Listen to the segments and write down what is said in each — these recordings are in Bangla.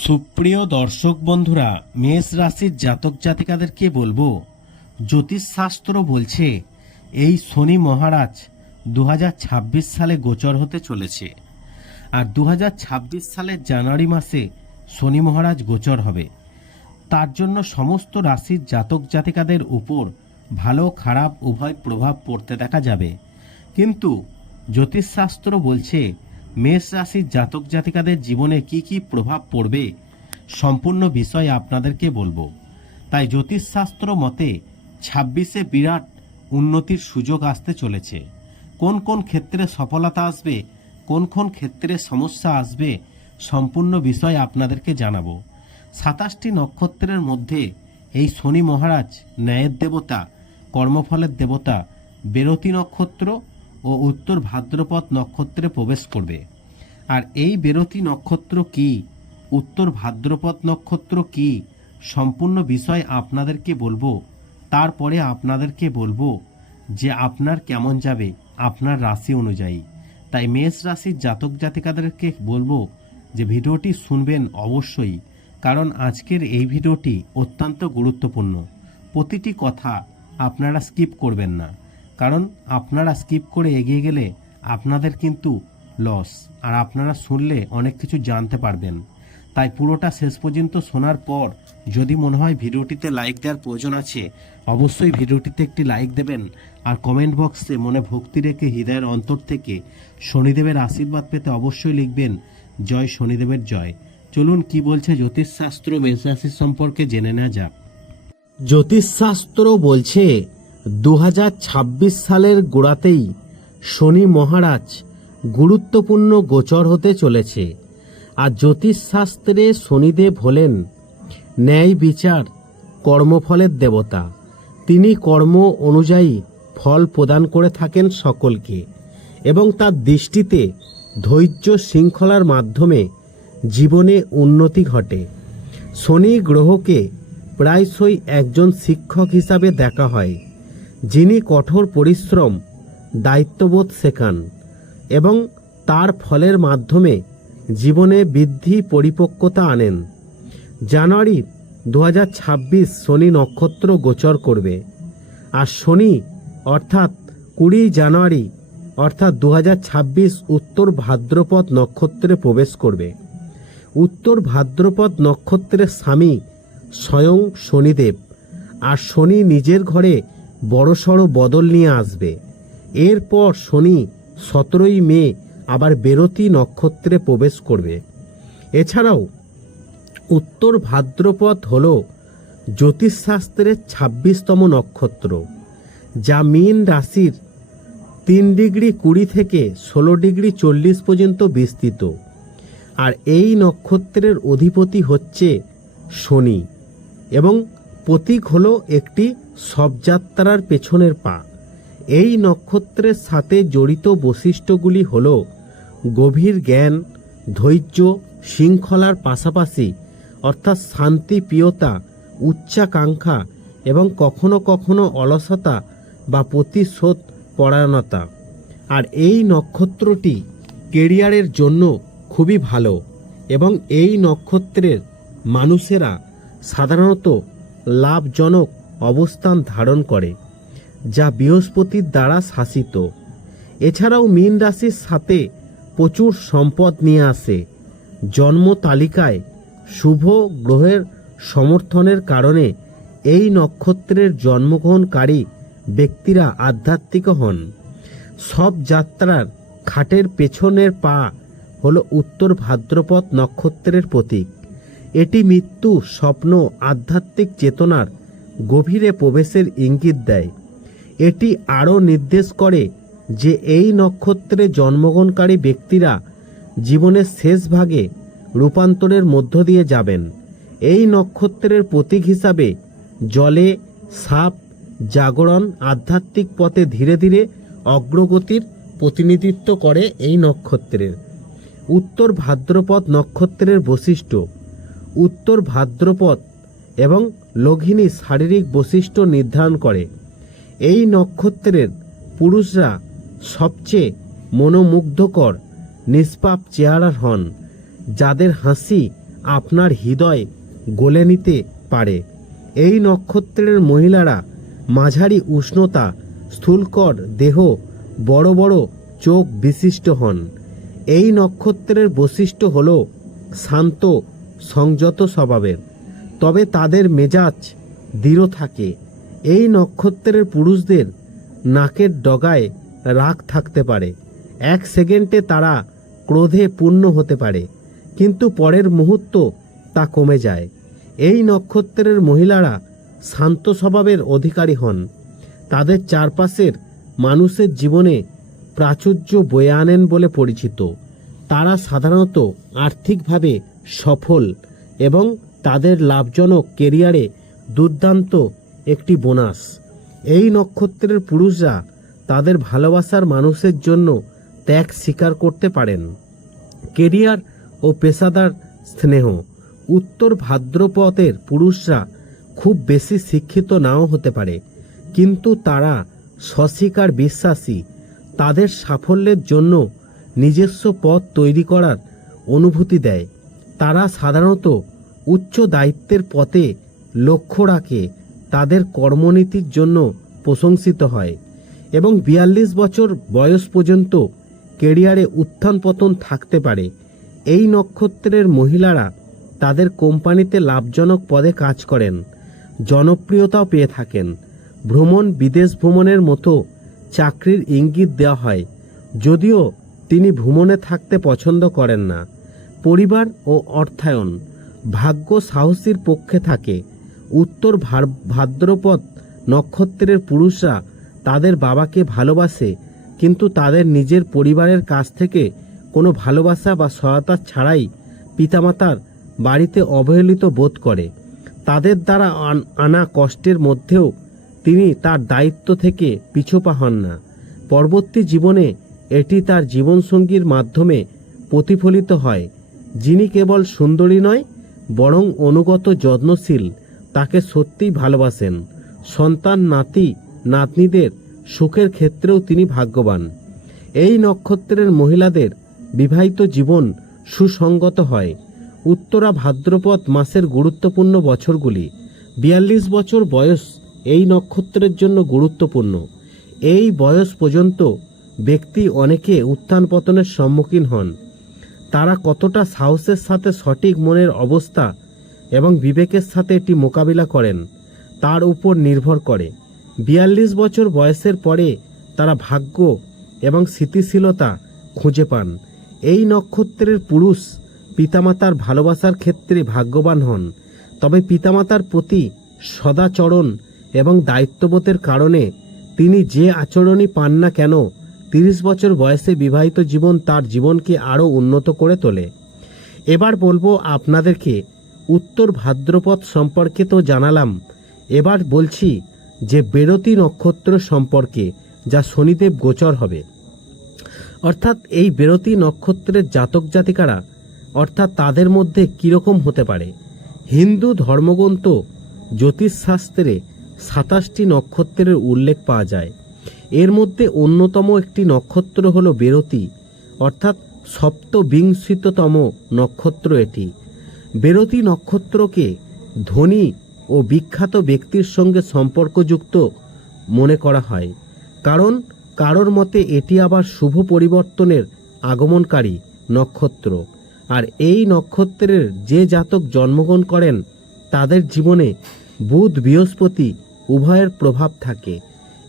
সুপ্রিয় দর্শক বন্ধুরা, মেষ রাশির জাতক জাতিকাদেরকে বলব জ্যোতিষশাস্ত্র বলছে, এই শনি মহারাজ দু হাজার ছাব্বিশ সালে গোচর হতে চলেছে। আর দু হাজার ছাব্বিশ সালের জানুয়ারি মাসে শনি মহারাজ গোচর হবে। তার জন্য সমস্ত রাশির জাতক জাতিকাদের উপর ভালো খারাপ উভয় প্রভাব পড়তে দেখা যাবে। কিন্তু জ্যোতিষশাস্ত্র বলছে মেষ রাশির জাতক জাতিকাদের জীবনে কি কি প্রভাব পড়বে সম্পূর্ণ বিষয় আপনাদেরকে বলব। তাই জ্যোতিষশাস্ত্র মতে ছাব্বিশে বিরাট উন্নতির সুযোগ আসতে চলেছে। কোন কোন ক্ষেত্রে সফলতা আসবে, কোন কোন ক্ষেত্রে সমস্যা আসবে সম্পূর্ণ বিষয় আপনাদেরকে জানাব। সাতাশটি নক্ষত্রের মধ্যে এই শনি মহারাজ ন্যায়ের দেবতা, কর্মফলের দেবতা, বেরতি নক্ষত্র ও উত্তর ভাদ্রপদ নক্ষত্রে প্রবেশ করবে। আর এই বেরতি নক্ষত্র কি? উত্তর ভাদ্রপদ নক্ষত্র কি? সম্পূর্ণ বিষয় আপনাদেরকে বলব, তারপরে আপনাদেরকে বলব যে আপনার কেমন যাবে, আপনার রাশি অনুযায়ী। তাই মেষ রাশির জাতক জাতিকাদেরকে বলব যে ভিডিওটি শুনবেন অবশ্যই, কারণ আজকের এই ভিডিওটি অত্যন্ত গুরুত্বপূর্ণ। প্রতিটি কথা আপনারা স্কিপ করবেন না। কারণ আপনারা স্কিপ করে এগিয়ে গেলে আপনাদের কিন্তু লস আর আপনারা শুনলে অনেক কিছু জানতে পারবেন। তাই পুরোটা শেষ পর্যন্ত শোনার পর যদি মনে হয় ভিডিওটিতে লাইক দেওয়ার প্রয়োজন আছে, অবশ্যই ভিডিওটিতে একটি লাইক দেবেন, আর কমেন্ট বক্সে মনে ভক্তি রেখে হৃদয়ের অন্তর থেকে শনিদেবের আশীর্বাদ পেতে অবশ্যই লিখবেন, জয় শনিদেবের জয়। চলুন কি বলছে জ্যোতিষশাস্ত্র মেষরাশির সম্পর্কে জেনে নেওয়া যাক। জ্যোতিষশাস্ত্র বলছে দু হাজার ছাব্বিশ সালের গোড়াতেই শনি মহারাজ গুরুত্বপূর্ণ গোচর হতে চলেছে আর জ্যোতিষশাস্ত্রে শনিদেব হলেন ন্যায় বিচার, কর্মফলের দেবতা। তিনি কর্ম অনুযায়ী ফল প্রদান করে থাকেন সকলকে এবং তার দৃষ্টিতে ধৈর্য শৃঙ্খলার মাধ্যমে জীবনে উন্নতি ঘটে। শনি গ্রহকে প্রায়শই একজন শিক্ষক হিসাবে দেখা হয়। যিনি কঠোর পরিশ্রম, দায়িত্ববোধ শেখান এবং তার ফলের মাধ্যমে জীবনে বৃদ্ধি পরিপক্কতা আনেন। জানুয়ারি দু হাজার ছাব্বিশ শনি নক্ষত্র গোচর করবে আর শনি অর্থাৎ কুড়ি জানুয়ারি অর্থাৎ দু হাজার ছাব্বিশ উত্তর ভাদ্রপদ নক্ষত্রে প্রবেশ করবে। উত্তর ভাদ্রপদ নক্ষত্রের স্বামী স্বয়ং শনিদেব আর শনি নিজের ঘরে বড়সড় বদল নিয়ে আসবে। এরপর শনি সতেরোই মে আবার বেরতি নক্ষত্রে প্রবেশ করবে। এছাড়াও উত্তর ভাদ্রপদ হল জ্যোতিষশাস্ত্রের ছাব্বিশতম নক্ষত্র, যা মীন রাশির তিন ডিগ্রি কুড়ি থেকে ষোলো ডিগ্রি চল্লিশ পর্যন্ত বিস্তৃত। আর এই নক্ষত্রের অধিপতি হচ্ছে শনি এবং প্রতীক হলো একটি শবযাত্রার পেছনের পা। এই নক্ষত্রের সাথে জড়িত বৈশিষ্ট্যগুলি হল গভীর জ্ঞান, ধৈর্য, শৃঙ্খলার পাশাপাশি, অর্থাৎ শান্তিপ্রিয়তা, উচ্চাকাঙ্ক্ষা এবং কখনো কখনো অলসতা বা প্রতিশোধ পরায়ণতা। আর এই নক্ষত্রটি কেরিয়ারের জন্য খুবই ভালো এবং এই নক্ষত্রের মানুষেরা সাধারণত লাভজনক অবস্থান ধারণ করে, যা বৃহস্পতির দ্বারা শাসিত। এছাড়াও মীন রাশির সাথে প্রচুর সম্পদ নিয়ে আসে। জন্ম তালিকায় শুভ গ্রহের সমর্থনের কারণে এই নক্ষত্রের জন্মগ্রহণকারী ব্যক্তিরা আধ্যাত্মিক হন। সব যাত্রার খাটের পেছনের পা হল উত্তর ভাদ্রপদ নক্ষত্রের প্রতীক। এটি মৃত্যু, স্বপ্ন, আধ্যাত্মিক চেতনার গভীরে প্রবেশের ইঙ্গিত দেয়। এটি আরও নির্দেশ করে যে এই নক্ষত্রে জন্মগ্রহণকারী ব্যক্তিরা জীবনের শেষ ভাগে রূপান্তরের মধ্য দিয়ে যাবেন। এই নক্ষত্রের প্রতীক হিসাবে জলে সাপ, জাগরণ, আধ্যাত্মিক পথে ধীরে ধীরে অগ্রগতির প্রতিনিধিত্ব করে এই নক্ষত্রের উত্তর ভাদ্রপদ নক্ষত্রের বৈশিষ্ট্য। উত্তর ভাদ্রপদ এবং লঘিনী শারীরিক বৈশিষ্ট্য নির্ধারণ করে। এই নক্ষত্রের পুরুষরা সবচেয়ে মনোমুগ্ধকর, নিষ্পাপ চেহারার হন, যাদের হাসি আপনার হৃদয় গলে নিতে পারে। এই নক্ষত্রের মহিলারা মাঝারি উষ্ণতা, স্থূলকর দেহ, বড় বড় চোখ বিশিষ্ট হন। এই নক্ষত্রের বৈশিষ্ট্য হল শান্ত, সংযত স্বভাবের। তবে তাদের মেজাজ দৃঢ় থাকে। এই নক্ষত্রের পুরুষদের নাকের ডগায় রাগ থাকতে পারে। এক সেকেন্ডে তারা ক্রোধে পূর্ণ হতে পারে, কিন্তু পরের মুহূর্ত তা কমে যায়। এই নক্ষত্রের মহিলারা শান্ত স্বভাবের অধিকারী হন। তাদের চারপাশের মানুষের জীবনে প্রাচুর্য বয়ে আনেন বলে পরিচিত। তারা সাধারণত আর্থিকভাবে সফল এবং তাদের লাভজনক কেরিয়ারে দুর্দান্ত একটি বোনাস। এই নক্ষত্রের পুরুষরা তাদের ভালোবাসার মানুষের জন্য ত্যাগ স্বীকার করতে পারেন। কেরিয়ার ও পেশাদার স্নেহ, উত্তর ভাদ্রপথের পুরুষরা খুব বেশি শিক্ষিত নাও হতে পারে, কিন্তু তারা স্বস্বীকার বিশ্বাসী। তাদের সাফল্যের জন্য নিজস্ব পথ তৈরি করার অনুভূতি দেয়। তারা সাধারণত উচ্চ দায়িত্বের পথে লক্ষ্য রাখে, তাদের কর্মনীতির জন্য প্রশংসিত হয় এবং বিয়াল্লিশ বছর বয়স পর্যন্ত কেরিয়ারে উত্থান পতন থাকতে পারে। এই নক্ষত্রের মহিলারা তাদের কোম্পানিতে লাভজনক পদে কাজ করেন, জনপ্রিয়তাও পেয়ে থাকেন। ভ্রমণ বিদেশ ভ্রমণের মতো চাকরির ইঙ্গিত দেওয়া হয়, যদিও তিনি ভ্রমণে থাকতে পছন্দ করেন না। পরিবার ও অর্থায়ন ভাগ্য সাহসীর পক্ষে থাকে। উত্তর ভাদ্রপদ নক্ষত্রের পুরুষরা তাদের বাবাকে ভালোবাসে, কিন্তু তাদের নিজের পরিবারের কাছ থেকে কোনো ভালোবাসা বা সহায়তা ছাড়াই পিতামাতার বাড়িতে অবহেলিত বোধ করে। তাদের দ্বারা আন- আনা কষ্টের মধ্যেও তিনি তার দায়িত্ব থেকে পিছুপা হন না। পরবর্তী জীবনে এটি তার জীবনসঙ্গীর মাধ্যমে প্রতিফলিত হয়। যিনি কেবল সুন্দরী নয় বরং অনুগত যত্নশীল, তাকে সত্যিই ভালোবাসেন। সন্তান, নাতি, নাতনিদের সুখের ক্ষেত্রেও তিনি ভাগ্যবান। এই নক্ষত্রের মহিলাদের বিবাহিত জীবন সুসঙ্গত হয়। উত্তরা ভাদ্রপদ মাসের গুরুত্বপূর্ণ বছরগুলি, বিয়াল্লিশ বছর বয়স এই নক্ষত্রের জন্য গুরুত্বপূর্ণ। এই বয়স পর্যন্ত ব্যক্তি অনেকে উত্থান পতনের সম্মুখীন হন। তারা কতটা সাহসের সাথে সঠিক মনের অবস্থা এবং বিবেকের সাথে এটি মোকাবিলা করেন, তার উপর নির্ভর করে। বিয়াল্লিশ বছর বয়সের পরে তারা ভাগ্য এবং স্থিতিশীলতা খুঁজে পান। এই নক্ষত্রের পুরুষ পিতামাতার ভালোবাসার ক্ষেত্রে ভাগ্যবান হন, তবে পিতামাতার প্রতি সদাচরণ এবং দায়িত্ববোধের কারণে তিনি যে আচরণই পান না কেন তিরিশ বছর বয়সে বিবাহিত জীবন তার জীবনকে আরও উন্নত করে তোলে। এবার বলব আপনাদেরকে, উত্তর ভাদ্রপদ সম্পর্কে তো জানালাম। এবার বলছি যে বেরতি নক্ষত্র সম্পর্কে, যা শনিদেব গোচর হবে। অর্থাৎ এই বেরতি নক্ষত্রের জাতক জাতিকারা, অর্থাৎ তাদের মধ্যে কীরকম হতে পারে? হিন্দু ধর্মগ্রন্থ, জ্যোতিষশাস্ত্রে সাতাশটি নক্ষত্রের উল্লেখ পাওয়া যায়। এর মধ্যে অন্যতম একটি নক্ষত্র হল বেরতি, অর্থাৎ সপ্তবিংশিততম নক্ষত্র এটি। বেরতি নক্ষত্রকে ধনী ও বিখ্যাত ব্যক্তির সঙ্গে সম্পর্কযুক্ত মনে করা হয়, কারণ কারোর মতে এটি আবার শুভ পরিবর্তনের আগমনকারী নক্ষত্র, আর এই নক্ষত্রের যে জাতক জন্মগ্রহণ করেন, তাদের জীবনে বুধ বৃহস্পতি উভয়ের প্রভাব থাকে।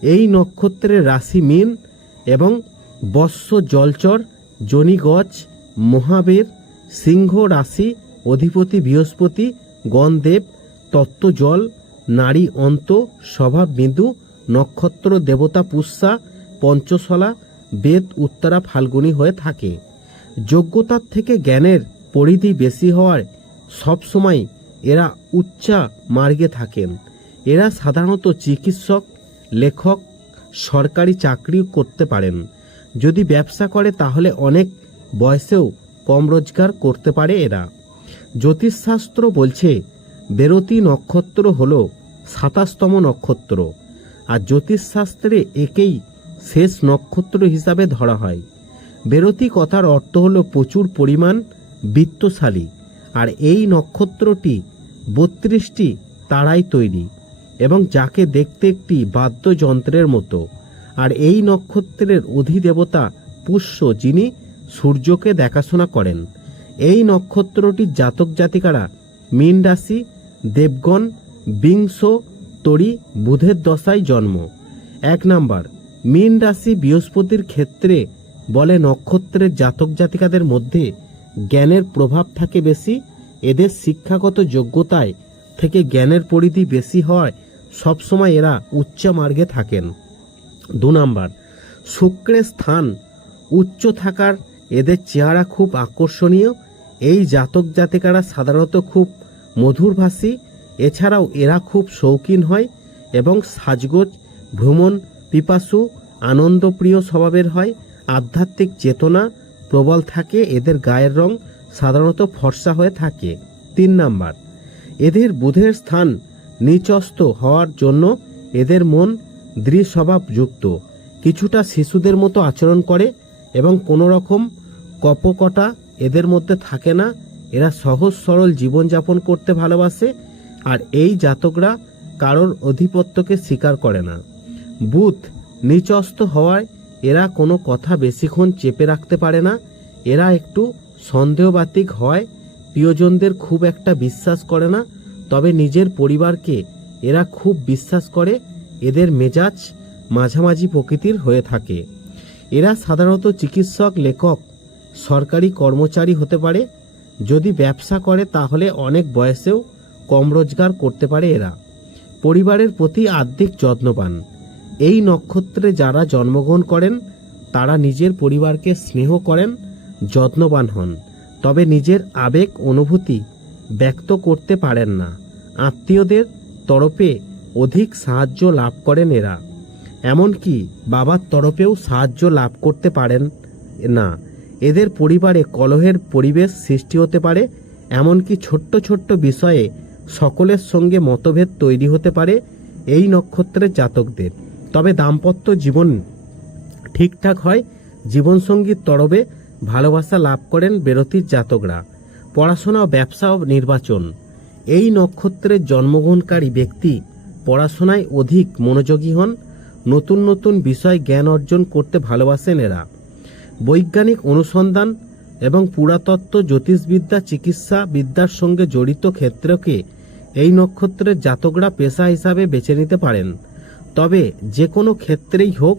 এই নক্ষত্রের রাশি মীন এবং বৎস জলচর জনিগজ মহাবীর, সিংহ রাশি, অধিপতি বৃহস্পতি, গণদেব তত্ত্ব জল নারী অন্ত স্বভাব বিন্দু নক্ষত্র দেবতা পুষ্যা, পঞ্চশলা, বেদ উত্তরা ফাল্গুনী হয়ে থাকে। যোগ্যতার থেকে জ্ঞানের পরিধি বেশি হওয়ায় সবসময় এরা উচ্চা মার্গে থাকেন। এরা সাধারণত চিকিৎসক লেখক সরকারি চাকরিও করতে পারেন। যদি ব্যবসা করে, তাহলে অনেক বয়সেও কম রোজগার করতে পারে এরা। জ্যোতিষশাস্ত্র বলছে, বেরতি নক্ষত্র হল সাতাশতম নক্ষত্র, আর জ্যোতিষশাস্ত্রে একেই শেষ নক্ষত্র হিসাবে ধরা হয়। বেরতি কথার অর্থ হলো প্রচুর পরিমাণ বিত্তশালী, আর এই নক্ষত্রটি বত্রিশটি তারাই তৈরি। এবং যাকে দেখতে একটি বাদ্যযন্ত্রের মতো। আর এই নক্ষত্রের অধিদেবতা পুষ্য, যিনি সূর্যকে দেখাশোনা করেন। এই নক্ষত্রটির জাতক জাতিকারা মীন রাশি, দেবগণ, বিংশ, তরি, বুধের দশায় জন্ম। এক নাম্বার, মীন রাশি বৃহস্পতির ক্ষেত্রে বলে নক্ষত্রের জাতক জাতিকাদের মধ্যে জ্ঞানের প্রভাব থাকে বেশি। এদের শিক্ষাগত যোগ্যতায় থেকে জ্ঞানের পরিধি বেশি হয় সবসময় এরা উচ্চ মার্গে থাকেন। দু নাম্বার, শুক্রের স্থান উচ্চ থাকার এদের চেহারা খুব আকর্ষণীয়। এই জাতক জাতিকারা সাধারণত খুব মধুরভাষী, এছাড়াও এরা খুব শৌখিন হয় এবং সাজগোজ, ভ্রমণ, পিপাসু, আনন্দপ্রিয় স্বভাবের হয়। আধ্যাত্মিক চেতনা প্রবল থাকে, এদের গায়ের রং সাধারণত ফর্সা হয়ে থাকে। তিন নাম্বার এদের বুধের স্থান নিচস্ত হওয়ার জন্য এদের মন দৃঢ় স্বভাবযুক্ত কিছুটা শিশুদের মতো আচরণ করে এবং কোনো রকম কপকটা এদের মধ্যে থাকে না। এরা সহজ সরল জীবনযাপন করতে ভালোবাসে আর এই জাতকরা কারোর অধিপত্যকে স্বীকার করে না। বুধ নিচস্ত হওয়ায় এরা কোনো কথা বেশিক্ষণ চেপে রাখতে পারে না। এরা একটু সন্দেহবাতিক হয় প্রিয়জনদের খুব একটা বিশ্বাস করে না, তবে নিজের পরিবারকে এরা খুব বিশ্বাস করে, এদের মেজাজ মাঝামাঝি প্রকৃতির হয়ে থাকে। এরা সাধারণত চিকিৎসক, লেখক, সরকারি কর্মচারী হতে পারে। যদি ব্যবসা করে, তাহলে অনেক বয়সেও কম রোজগার করতে পারে এরা। পরিবারের প্রতি আর্থিক যত্নবান। এই নক্ষত্রে যারা জন্মগ্রহণ করেন, তারা নিজের পরিবারকে স্নেহ করেন, যত্নবান হন। তবে নিজের আবেগ অনুভূতি ব্যক্ত করতে পারেন না। আত্মীয়দের তরফে অধিক সাহায্য লাভ করেন এরা। এমনকি বাবার তরফেও সাহায্য লাভ করতে পারেন না। এদের পরিবারে কলহের পরিবেশ সৃষ্টি হতে পারে, এমনকি ছোট্ট ছোট্ট বিষয়ে সকলের সঙ্গে মতভেদ তৈরি হতে পারে এই নক্ষত্রের জাতকদের। তবে দাম্পত্য জীবন ঠিকঠাক হয়, জীবনসঙ্গীর তরবে ভালোবাসা লাভ করেন বেরতির জাতকরা, পড়াশোনা ও ব্যবসা ও নির্বাচন। এই নক্ষত্রের জন্মগ্রহণকারী ব্যক্তি পড়াশোনায় অধিক মনোযোগী হন, নতুন নতুন বিষয় জ্ঞান অর্জন করতে ভালোবাসেন এরা। বৈজ্ঞানিক অনুসন্ধান এবং পুরাতত্ত্ব জ্যোতিষবিদ্যা চিকিৎসা বিদ্যার সঙ্গে জড়িত ক্ষেত্রকে এই নক্ষত্রের জাতকরা পেশা হিসাবে বেছে নিতে পারেন। তবে যে কোনো ক্ষেত্রেই হোক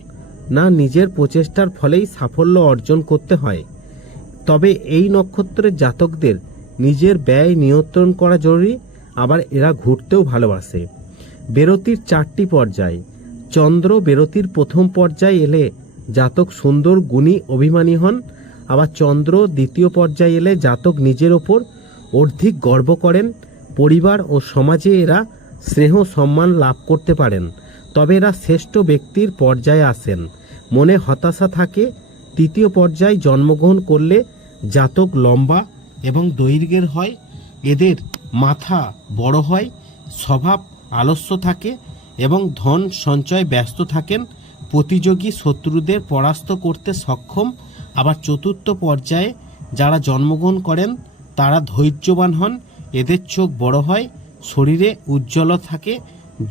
না, নিজের প্রচেষ্টার ফলেই সাফল্য অর্জন করতে হয়। তবে এই নক্ষত্রের জাতকদের নিজের ব্যয় নিয়ন্ত্রণ করা জরুরি, আবার এরা ঘুরতেও ভালোবাসে। বেরতির চারটি পর্যায়। চন্দ্র বেরতির প্রথম পর্যায়ে এলে জাতক সুন্দর গুণী অভিমানী হন, আবার চন্দ্র দ্বিতীয় পর্যায়ে এলে জাতক নিজের ওপর অর্ধিক গর্ব করেন। পরিবার ও সমাজে এরা স্নেহ সম্মান লাভ করতে পারেন, তবে এরা শ্রেষ্ঠ ব্যক্তির পর্যায়ে আসেন। মনে হতাশা থাকে, তৃতীয় পর্যায়ে জন্মগ্রহণ করলে জাতক লম্বা এবং দৈর্ঘ্যের হয়, এদের মাথা বড় হয়, স্বভাব আলস্য থাকে এবং ধন সঞ্চয় ব্যস্ত থাকেন, প্রতিযোগী শত্রুদের পরাস্ত করতে সক্ষম। আবার চতুর্থ পর্যায়ে যারা জন্মগ্রহণ করেন, তারা ধৈর্যবান হন, এদের চোখ বড় হয়, শরীরে উজ্জ্বল থাকে,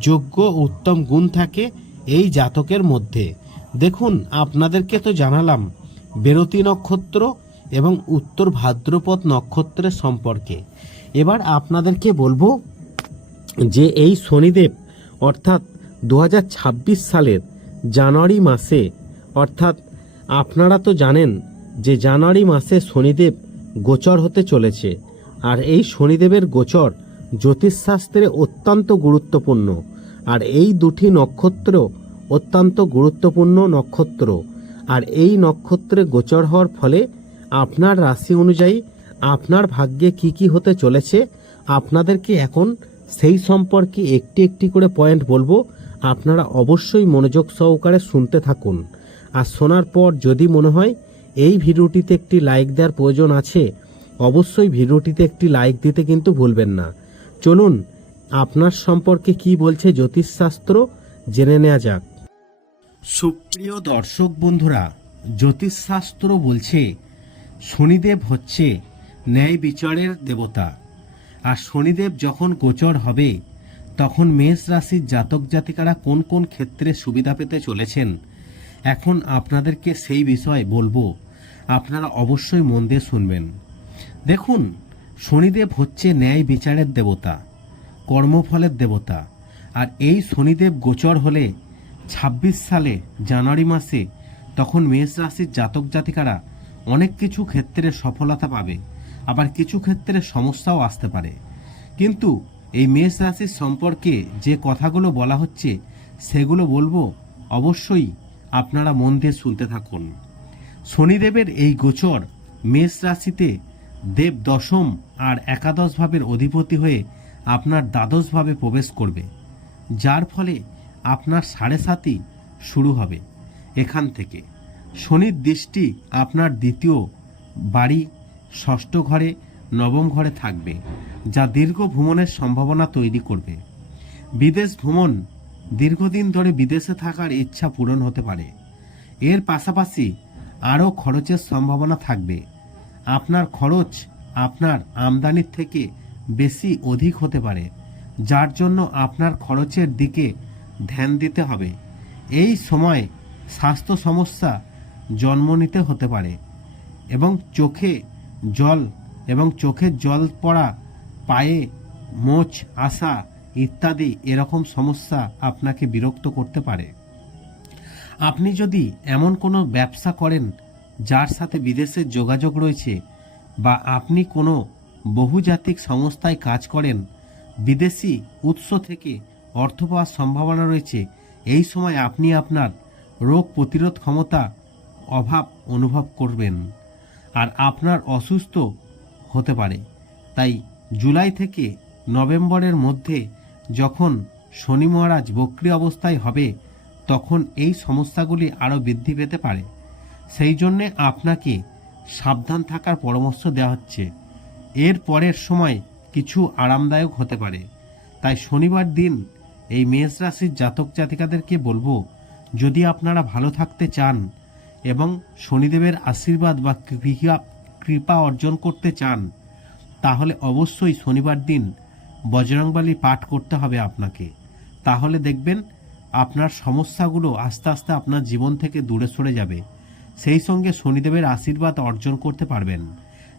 যোগ্য উত্তম গুণ থাকে এই জাতকের মধ্যে। দেখুন, আপনাদেরকে তো জানালাম, বেরতি নক্ষত্র এবং উত্তর ভাদ্রপদ নক্ষত্রের সম্পর্কে। এবার আপনাদেরকে বলব যে এই শনিদেব, অর্থাৎ দু হাজার ছাব্বিশ সালের জানুয়ারি মাসে, অর্থাৎ আপনারা তো জানেন যে জানুয়ারি মাসে শনিদেব গোচর হতে চলেছে। আর এই শনিদেবের গোচর জ্যোতিষশাস্ত্রে অত্যন্ত গুরুত্বপূর্ণ। আর এই দুটি নক্ষত্র অত্যন্ত গুরুত্বপূর্ণ নক্ষত্র। আর এই নক্ষত্রে গোচর হওয়ার ফলে আপনার রাশি অনুযায়ী আপনার ভাগ্যে কি কি হতে চলেছে, আপনাদেরকে এখন সেই সম্পর্কে একটি একটি করে পয়েন্ট বলব। আপনারা অবশ্যই মনোযোগ সহকারে শুনতে থাকুন। আর শোনার পর যদি মনে হয় এই ভিডিওটিতে একটি লাইক দেওয়ার প্রয়োজন আছে, অবশ্যই ভিডিওটিতে একটি লাইক দিতে কিন্তু ভুলবেন না। চলুন, আপনার সম্পর্কে কি বলছে জ্যোতিষশাস্ত্র জেনে নেওয়া যাক। সুপ্রিয় দর্শক বন্ধুরা, জ্যোতিষশাস্ত্র বলছে শনিদেব হচ্ছে ন্যায় বিচারের দেবতা। আর শনিদেব যখন গোচর হবে, তখন মেষ রাশির জাতক জাতিকারা কোন কোন ক্ষেত্রে সুবিধা পেতে চলেছেন, এখন আপনাদেরকে সেই বিষয়ে বলব। আপনারা অবশ্যই মন দিয়ে শুনবেন। দেখুন, শনিদেব হচ্ছে ন্যায় বিচারের দেবতা, কর্মফলের দেবতা। আর এই শনিদেব গোচর হলে ২৬ সালে জানুয়ারি মাসে তখন মেষ রাশির জাতক জাতিকারা অনেক কিছু ক্ষেত্রে সফলতা পাবে, আবার কিছু ক্ষেত্রে সমস্যাও আসতে পারে। কিন্তু এই মেষ রাশির সম্পর্কে যে কথাগুলো বলা হচ্ছে, সেগুলো বলব অবশ্যই আপনারা মন দিয়ে শুনতে থাকুন। শনিদেবের এই গোচর মেষ রাশিতে দেব দশম আর একাদশ ভাবের অধিপতি হয়ে আপনার দ্বাদশ ভাবে প্রবেশ করবে, যার ফলে আপনার সাড়ে সাতই শুরু হবে এখান থেকে। শনির দৃষ্টি আপনার দ্বিতীয় বাড়ি, ষষ্ঠ ঘরে, নবম ঘরে থাকবে, যা দীর্ঘ ভ্রমণের সম্ভাবনা তৈরি করবে। বিদেশ ভ্রমণ দীর্ঘদিন ধরে বিদেশে থাকার ইচ্ছা পূরণ হতে পারে। এর পাশাপাশি আরও খরচের সম্ভাবনা থাকবে। আপনার খরচ আপনার আমদানির থেকে বেশি অধিক হতে পারে, যার জন্য আপনার খরচের দিকে ধ্যান দিতে হবে। এই সময় স্বাস্থ্য সমস্যা জন্ম নিতে হতে পারে এবং চোখে জল এবং চোখের জল পড়া, পায়ে মোচ, আসা ইত্যাদি এরকম সমস্যা আপনাকে বিরক্ত করতে পারে। আপনি যদি এমন কোনো ব্যবসা করেন যার সাথে বিদেশের যোগাযোগ রয়েছে বা আপনি কোনো বহুজাতিক সংস্থায় কাজ করেন, বিদেশি উৎস থেকে অর্থ পাওয়ার সম্ভাবনা রয়েছে, এই সময় আপনি আপনার রোগ প্রতিরোধ ক্ষমতা অভাব অনুভব করবেন। আর আপনার অসুস্থ হতে পারে। তাই জুলাই থেকে নভেম্বরের মধ্যে যখন শনি মহারাজ বক্রি অবস্থায় হবে, তখন এই সমস্যাগুলি আরও বৃদ্ধি পেতে পারে। সেই জন্যে আপনাকে সাবধান থাকার পরামর্শ দেওয়া হচ্ছে। এর পরের সময় কিছু আরামদায়ক হতে পারে। তাই শনিবার দিন এই মেষ রাশির জাতক জাতিকাদেরকে বলব, যদি আপনারা ভালো থাকতে চান এবং শনিদেবের আশীর্বাদ বা কৃপা অর্জন করতে চান, তাহলে অবশ্যই শনিবার দিন বজরংবালী পাঠ করতে হবে আপনাকে। তাহলে দেখবেন আপনার সমস্যাগুলো আস্তে আস্তে আপনার জীবন থেকে দূরে সরে যাবে। সেই সঙ্গে শনিদেবের আশীর্বাদ অর্জন করতে পারবেন।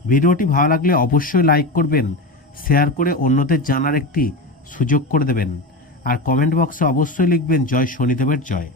ভিডিওটি ভালো লাগলে অবশ্যই লাইক করবেন, শেয়ার করে অন্যদের জানার একটি সুযোগ করে দেবেন। আর কমেন্ট বক্সে অবশ্যই লিখবেন, জয় শনিদেবের জয়।